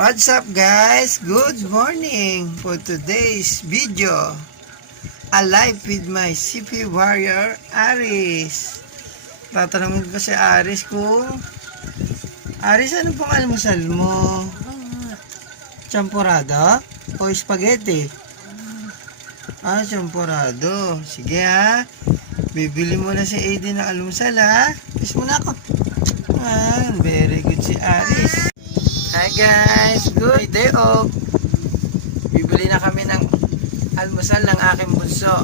What's up guys? Good morning for today's video. Alive with my CP Warrior Aris. Tatanungin ko si Aris kung Aris, ano pong almusal mo? Champurado o spaghetti? Champurado. Sige ha. Bibili mo na si AD ng almusal ha. Kiss mo na ako. Very good si Aris. Hi guys, good day off. Bibili na kami ng almusal ng aking bunso.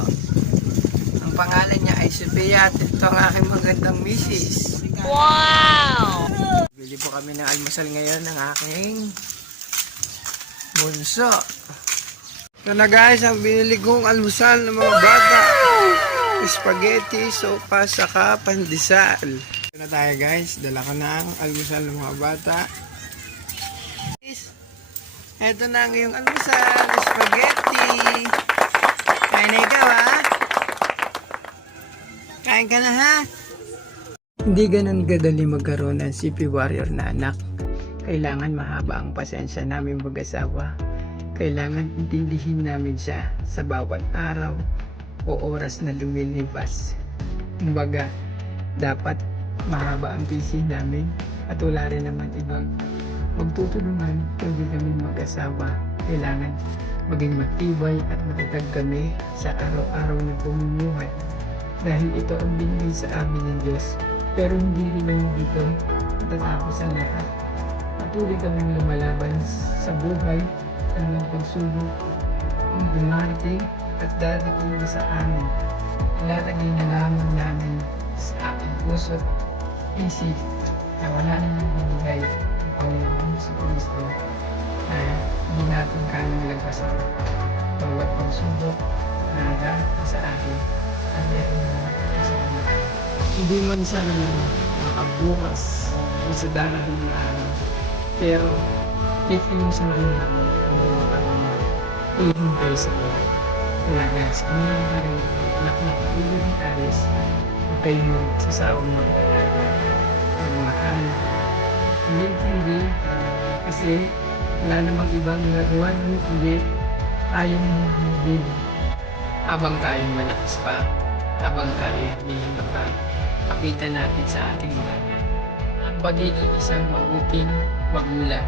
Ang pangalan niya ay Sophia at ito ang aking magandang misis. Wow! Bibili po kami ng almusal ngayon ng aking bunso. Ito na guys, ang binili kong almusal ng mga bata. Spaghetti, sopa, saka pandesal. Ito na tayo guys, dala ko na ang almusal ng mga bata. Ito na ang iyong almusal, spaghetti. Kain na ikaw ha? Kain ka na ha? Hindi ganun kadali magkaroon ng CP Warrior na anak. Kailangan mahaba ang pasensya namin mag-asawa. Kailangan intindihin namin siya sa bawat araw o oras na lumilipas. Kumbaga, dapat mahaba ang PC namin at wala rin naman ibang magtutulungan kundi kami mag-asawa. Kailangan maging matibay at matatag kami sa araw-araw na pamumuhay dahil ito ang binigay sa amin ng Diyos. Pero hindi rin naman dito matatapos ang lahat. Patuloy kaming lumalaban sa buhay ng mga pagsubok ang dumarating at dadating sa amin. Ilalagay na lamang namin sa aking puso't isip na wala namang binigay Panginoon sa Kristo na hindi natin kayang lagpasan. Bawat pagsubok na darating sa atin ang meron na sa kanya. Hindi man sana makabukas o sa darating na araw, pero itin sa kanya ang mga panahon ihintay sa kanya. Kaya guys, kung yung parang anak na prioritaris, huwag kayong sasawa mo ang mga anak. Hindi kasi wala namang ibang nagawa hindi tayong hindi habang tayong malakas pa, habang tayo hindi makapakita natin sa ating mga pagiging isang mabuting magulang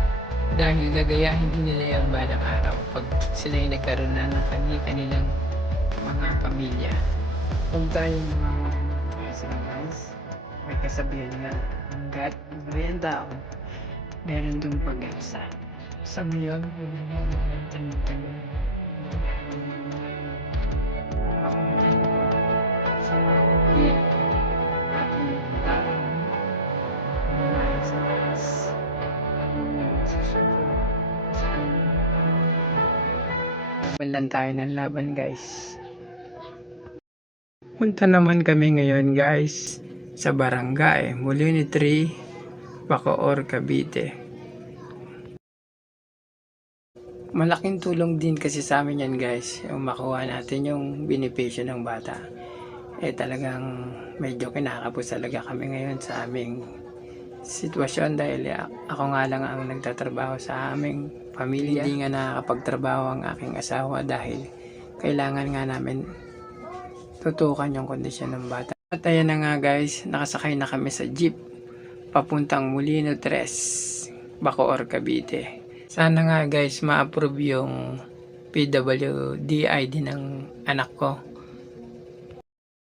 dahil gagayahin din nila yung balang araw pag sila yung nagkaroon na ng kanilang mga pamilya. Kung tayong mga guys, may kasabihan na hanggat ang tao meron doon pag-asa. Sa ngayon, laban tayo ng laban guys. Punta naman kami ngayon guys sa barangay Molino 3, Bacoor, Cavite. Malaking tulong din kasi sa amin yan guys, yung makuha natin yung benepisyo ng bata. Talagang medyo kinakapos talaga kami ngayon sa aming sitwasyon dahil ako nga lang ang nagtatrabaho sa aming pamilya. Hindi nga nakakapagtrabaho ang aking asawa dahil kailangan nga namin tutukan yung kondisyon ng bata. At ayan na nga guys, nakasakay na kami sa jeep papuntang Molino 3, Bacoor, Cavite. Sana nga guys ma-approve yung PWD ID ng anak ko.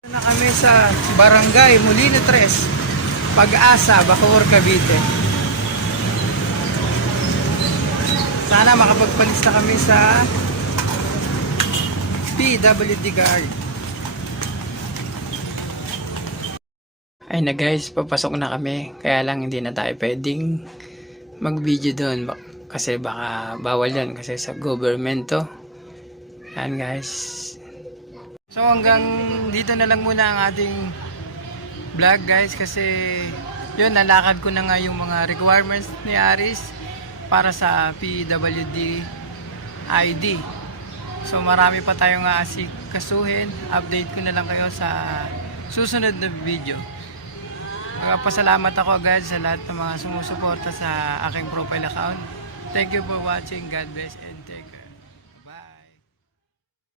Na kami sa barangay Molino 3, Pag-asa, Bacoor, Cavite. Sana makapagpalista kami sa PWD card. Ay na guys, papasok na kami. Kaya lang hindi na tayo pwedeng mag-video doon kasi baka bawal yan kasi sa government to. Yan guys. So hanggang dito na lang muna ang ating vlog guys kasi yun, nalakad ko na nga yung mga requirements ni Aris para sa PWD ID. So marami pa tayong asikasuhin. Update ko na lang kayo sa susunod na video. Pasalamat ako guys sa lahat ng mga sumusuporta sa aking profile account. Thank you for watching. God bless and take care.